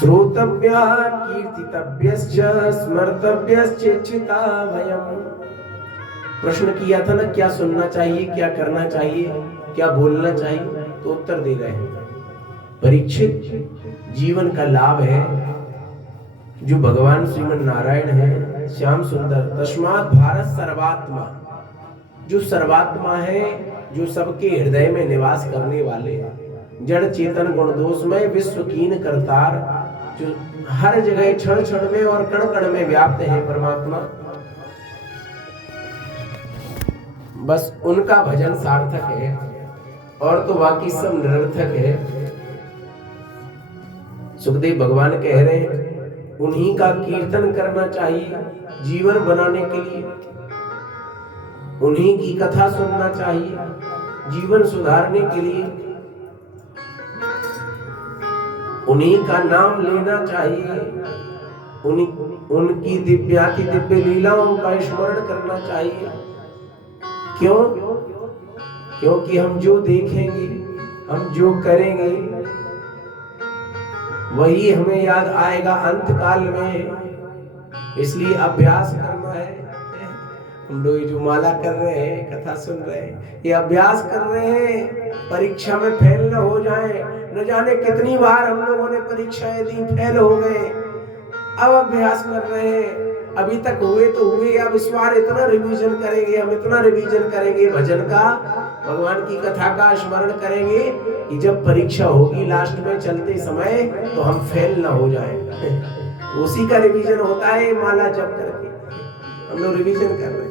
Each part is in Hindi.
श्रोतव्या कीर्तितव्यश्च स्मर्तव्यश्चेच्छिता भयम्। प्रश्न किया था ना, क्या सुनना चाहिए, क्या करना चाहिए, क्या बोलना चाहिए, तो उत्तर दे रहे हैं। परीक्षित, जीवन का लाभ है जो भगवान श्रीमन नारायण है, श्याम सुंदर। तस्मात् भारत सर्वात्मा, जो सर्वात्मा है, जो सबके हृदय में निवास करने वाले, जड़ चेतन गुण दोषमय विश्व कीन करतार, जो हर जगह क्षण क्षण में और कण कण में व्याप्त है परमात्मा, बस उनका भजन सार्थक है, और तो बाकी सब निरर्थक है। सुखदेव भगवान कह रहे हैं उन्हीं का कीर्तन करना चाहिए जीवन बनाने के लिए, उन्हीं की कथा सुनना चाहिए जीवन सुधारने के लिए, उन्हीं का नाम लेना चाहिए, उनकी दिव्याति दिव्य लीलाओं का स्मरण करना चाहिए। क्यों? क्योंकि हम जो देखेंगे, हम जो करेंगे, वही हमें याद आएगा अंत काल में। इसलिए अभ्यास करना है। हम लोग जो माला कर रहे हैं, कथा सुन रहे हैं, ये अभ्यास कर रहे हैं परीक्षा में फेल न हो जाए। न जाने कितनी बार हम लोगों ने परीक्षाएं दी, फेल हो गए, अब अभ्यास कर रहे हैं। अभी तक हुए तो हुए, अब इस बार इतना रिवीजन करेंगे, हम इतना रिवीजन करेंगे भजन का, भगवान की कथा का स्मरण करेंगे कि जब परीक्षा होगी लास्ट में चलते समय तो हम फेल ना हो जाए। उसी का रिवीजन होता है माला जप करके, हम लोग रिवीजन कर रहे हैं।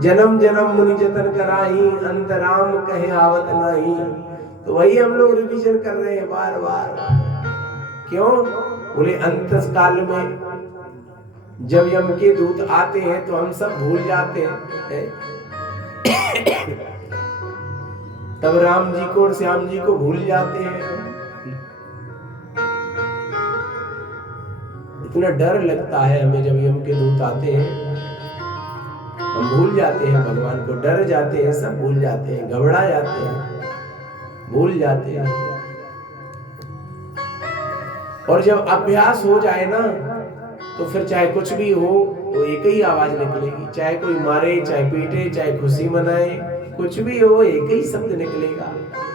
जन्म जन्म मुनि जतन कराही, अंतराम कहे आवत नाही, तो वही हम लोग रिवीजन कर रहे हैं बार बार। क्यों? बोले अंत काल में जब यम के दूत आते हैं तो हम सब भूल जाते हैं। तब राम जी को और श्याम जी को भूल जाते हैं। इतना डर लगता है हमें जब यम के दूत आते हैं, हम भूल जाते हैं भगवान को, डर जाते हैं, सब भूल जाते हैं, घबरा जाते हैं, भूल जाते हैं। और जब अभ्यास हो जाए ना तो फिर चाहे कुछ भी हो वो एक ही आवाज निकलेगी, चाहे कोई मारे, चाहे पीटे, चाहे खुशी मनाए, कुछ भी हो एक ही शब्द निकलेगा।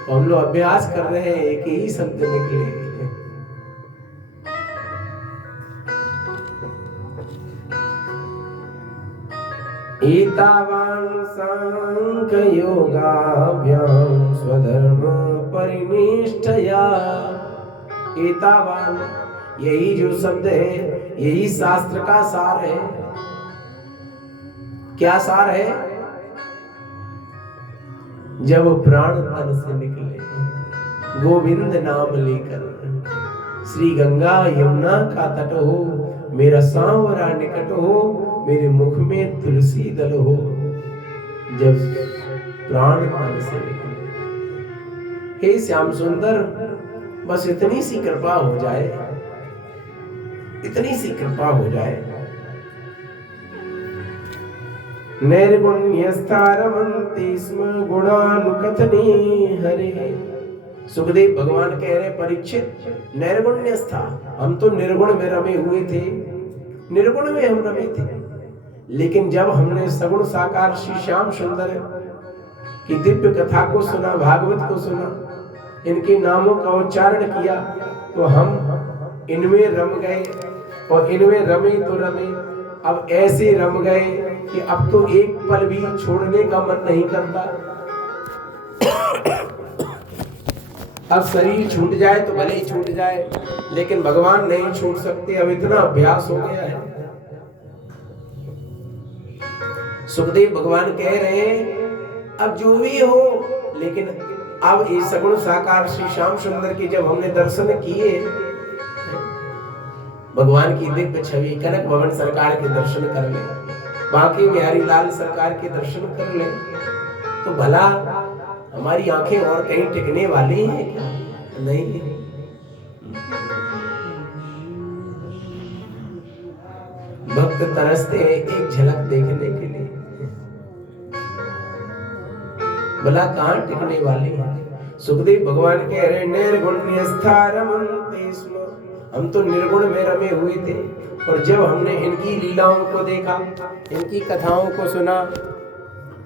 तो हम लोग अभ्यास कर रहे हैं, एक ही शब्द निकलेगा। एतावान् सांख्ययोगाभ्यां स्वधर्म परिनिष्ठया। एतावान्, यही जो शब्द है यही शास्त्र का सार है। क्या सार है? जब प्राण तन से निकले गोविंद नाम लेकर, श्री गंगा यमुना का तट हो, मेरा सांवरा निकट हो, मेरे मुख में तुलसी दल हो। जब प्राण तन से निकले, हे श्याम सुंदर, बस इतनी सी कृपा हो जाए, इतनी सी कृपा हो जाए। नैर्गुण्यस्तारमन्ते स्म गुणानुकथने हरे। सुखदेव भगवान कह रहे परीक्षित, नैर्गुण्यस्था, हम तो निर्गुण में रमे हुए थे, निर्गुण में हम रमे थे, लेकिन जब हमने सगुण साकार श्री श्याम सुंदर की दिव्य कथा को सुना, भागवत को सुना, इनके नामों का उच्चारण किया, तो हम इनमें रम गए, और इनमें रमे तो रमे, अब ऐसे रम गए कि अब तो एक पल भी छोड़ने का मन नहीं करता। अब शरीर छूट जाए तो भले ही छूट जाए, लेकिन भगवान नहीं छूट सकते, अब इतना अभ्यास हो गया है। सुखदेव भगवान कह रहे हैं अब जो भी हो, लेकिन अब इस सगुण साकार श्री श्याम सुंदर के जब हमने दर्शन किए, भगवान की दिव्य छवि, कनक भवन सरकार के दर्शन कर ले, बांके बिहारी लाल सरकार के दर्शन कर ले, तो भला हमारी आंखें और कहीं टिकने वाली हैं क्या? नहीं। भक्त तरसते हैं एक झलक देखने के लिए, भला कहां टिकने वाले हैं। सुखदेव भगवान कह रहे निर्गुण्यस्थारमन्ते स्म, हम तो निर्गुण में रमे हुए थे, और जब हमने इनकी लीलाओं को देखा, इनकी कथाओं को सुना,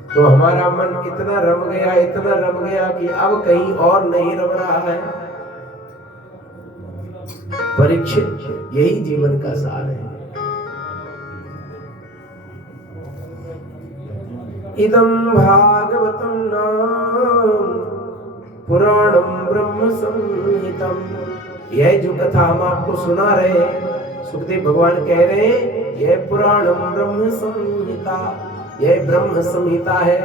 तो हमारा मन इतना रम गया, इतना रम गया कि अब कहीं और नहीं रम रहा है। परीक्षित, यही जीवन का सार है। इदं भागवतं नाम पुराणं ब्रह्म संहितम, यह जो कथा हम आपको सुना रहे हैं, सुखदेव भगवान कह रहे हैं यह पुराणं ब्रह्म संहिता, यह ब्रह्म संहिता है,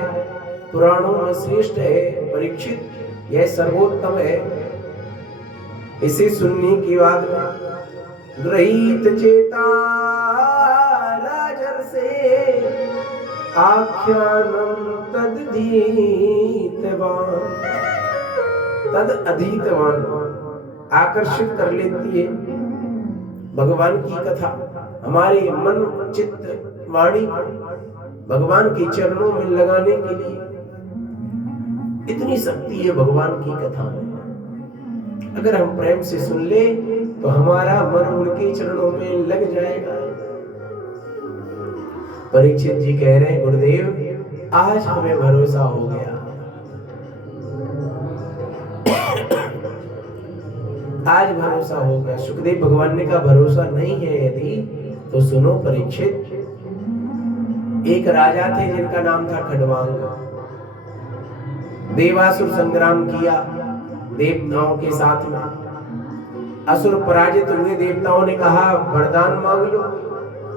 पुराणों में श्रेष्ठ है। परीक्षित, यह सर्वोत्तम है। इसे सुनने के बाद गृहीत चेता राजर्षे आख्यानम तद अधीतवान, आकर्षित कर लेती है भगवान की कथा। हमारे मन चित्त वाणी भगवान के चरणों में लगाने के लिए इतनी शक्ति है भगवान की कथा में। अगर हम प्रेम से सुन ले तो हमारा मन उनके चरणों में लग जाएगा। परीक्षित जी कह रहे हैं गुरुदेव, आज हमें भरोसा हो गया, आज भरोसा हो गया। सुखदेव भगवान ने कहा भरोसा नहीं है यदि तो सुनो परीक्षित। एक राजा थे जिनका नाम था खडवांग। देवासुर संग्राम किया देवताओं के साथ में, असुर पराजित हुए। देवताओं ने कहा वरदान मांग लो,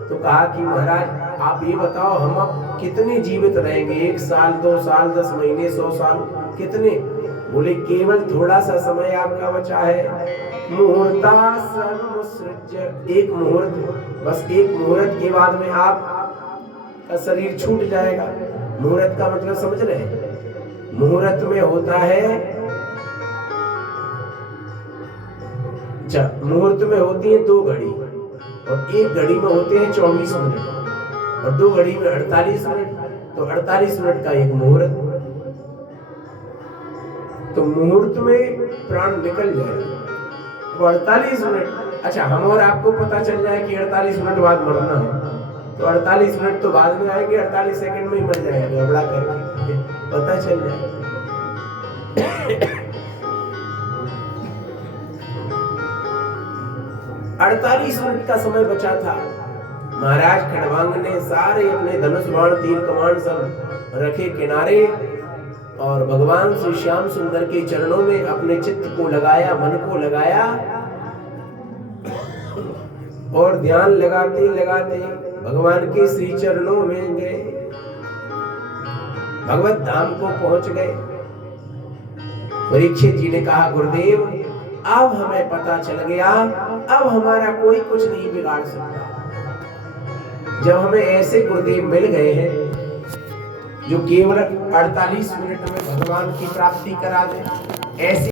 तो कहा कि महाराज आप ये बताओ हम अब कितने जीवित रहेंगे, 1 साल 2 साल 10 महीने 100 साल कितने? बोले केवल थोड़ा सा समय आपका बचा है। मुहूर्ता सर्वसृज्य, एक मुहूर्त, बस एक मुहूर्त के बाद में आप का शरीर छूट जाएगा। मुहूर्त का मतलब समझ रहे हैं? मुहूर्त में होता है, मुहूर्त में होती है 2 घड़ी, और 1 घड़ी में होते हैं 24 मिनट, और 2 घड़ी में 48 मिनट, तो 48 मिनट का एक मुहूर्त। तो मुहूर्त में प्राण निकल जाए तो 48 मिनट। अच्छा, हम और आपको पता चल जाए कि 48 मिनट बाद मरना है, तो 48 मिनट तो बाद में आएंगे, 48 सेकंड में ही मर जाएगा घबरा करके, पता चल जाए। 48 मिनट का समय बचा था। महाराज खडवांग ने सारे अपने धनुष बाण तीर कमान सब रखे किनारे, और भगवान श्री श्याम सुंदर के चरणों में अपने चित्त को लगाया, मन को लगाया, और ध्यान लगाते लगाते भगवान के श्री चरणों में गए, भगवत धाम को पहुंच गए। परीक्षित जी ने कहा गुरुदेव अब हमें पता चल गया, अब हमारा कोई कुछ नहीं बिगाड़ सकता। जब हमें ऐसे गुरुदेव मिल गए हैं जो केवल 48 मिनट में भगवान की प्राप्ति करा दे, ऐसे